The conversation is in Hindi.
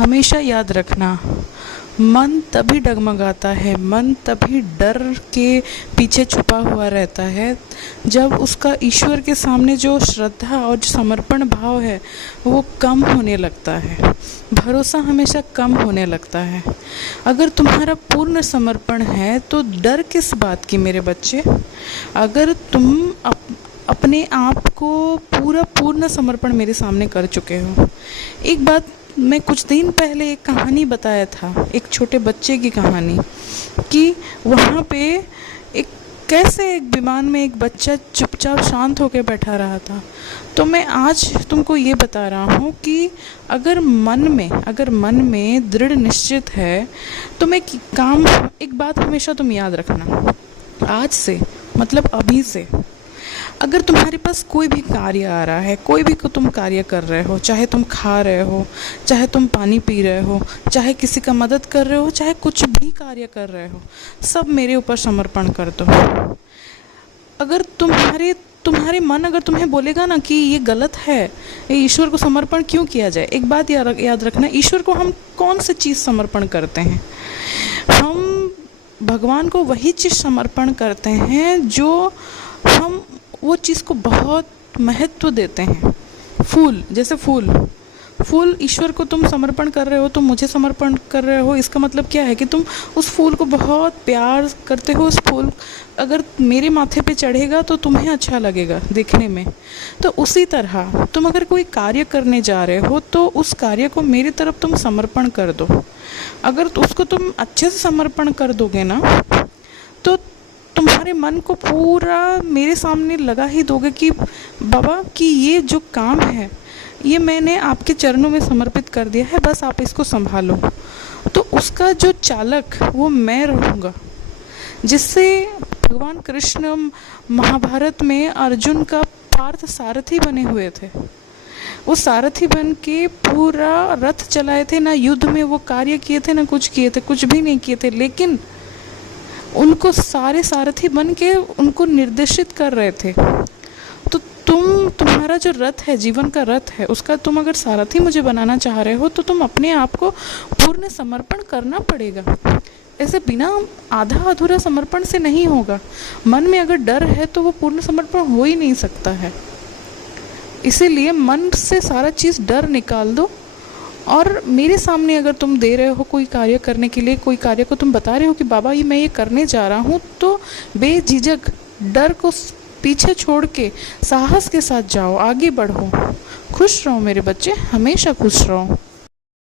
हमेशा याद रखना, मन तभी डगमगाता है, मन तभी डर के पीछे छुपा हुआ रहता है जब उसका ईश्वर के सामने जो श्रद्धा और जो समर्पण भाव है वो कम होने लगता है, भरोसा हमेशा कम होने लगता है। अगर तुम्हारा पूर्ण समर्पण है तो डर किस बात की मेरे बच्चे। अगर तुम अपने आप को पूर्ण समर्पण मेरे सामने कर चुके हो। एक बात मैं कुछ दिन पहले एक कहानी बताया था, एक छोटे बच्चे की कहानी, कि वहाँ पे कैसे एक विमान में एक बच्चा चुपचाप शांत होकर बैठा रहा था। तो मैं आज तुमको ये बता रहा हूँ कि अगर मन में दृढ़ निश्चित है तो एक बात हमेशा तुम याद रखना, आज से मतलब अभी से अगर तुम्हारे पास कोई भी कार्य आ रहा है, कोई भी तुम कार्य कर रहे हो, चाहे तुम खा रहे हो, चाहे तुम पानी पी रहे हो, चाहे किसी का मदद कर रहे हो, चाहे कुछ भी कार्य कर रहे हो, सब मेरे ऊपर समर्पण कर दो। अगर तुम्हारे मन अगर तुम्हें बोलेगा ना कि ये गलत है, ये ईश्वर को समर्पण क्यों किया जाए, एक बात याद रखना, ईश्वर को हम कौन सी चीज़ समर्पण करते हैं? हम भगवान को वही चीज़ समर्पण करते हैं जो हम वो चीज़ को बहुत महत्व देते हैं। जैसे फूल ईश्वर को तुम समर्पण कर रहे हो, तुम मुझे समर्पण कर रहे हो, इसका मतलब क्या है कि तुम उस फूल को बहुत प्यार करते हो। उस फूल अगर मेरे माथे पे चढ़ेगा तो तुम्हें अच्छा लगेगा देखने में। तो उसी तरह तुम अगर कोई कार्य करने जा रहे हो तो उस कार्य को मेरी तरफ तुम समर्पण कर दो। अगर उसको तुम अच्छे से समर्पण कर दोगे ना तो तुम्हारे मन को पूरा मेरे सामने लगा ही दोगे कि बाबा कि ये जो काम है ये मैंने आपके चरणों में समर्पित कर दिया है, बस आप इसको संभालो। तो उसका जो चालक वो मैं रहूँगा। जिससे भगवान कृष्ण महाभारत में अर्जुन का पार्थ सारथी बने हुए थे। वो सारथी बन के पूरा रथ चलाए थे, ना युद्ध में वो कार्य किए थे, ना कुछ किए थे, कुछ भी नहीं किए थे, लेकिन उनको सारे सारथी बन के उनको निर्देशित कर रहे थे। तो तुम्हारा जो रथ है, जीवन का रथ है, उसका तुम अगर सारथी मुझे बनाना चाह रहे हो तो तुम अपने आप को पूर्ण समर्पण करना पड़ेगा। ऐसे बिना आधा अधूरा समर्पण से नहीं होगा। मन में अगर डर है तो वो पूर्ण समर्पण हो ही नहीं सकता है। इसीलिए मन से सारा चीज़ डर निकाल दो और मेरे सामने अगर तुम दे रहे हो कोई कार्य करने के लिए, कोई कार्य को तुम बता रहे हो कि बाबा मैं ये करने जा रहा हूँ, तो बेझिझक डर को पीछे छोड़ के साहस के साथ जाओ, आगे बढ़ो। खुश रहो मेरे बच्चे, हमेशा खुश रहो।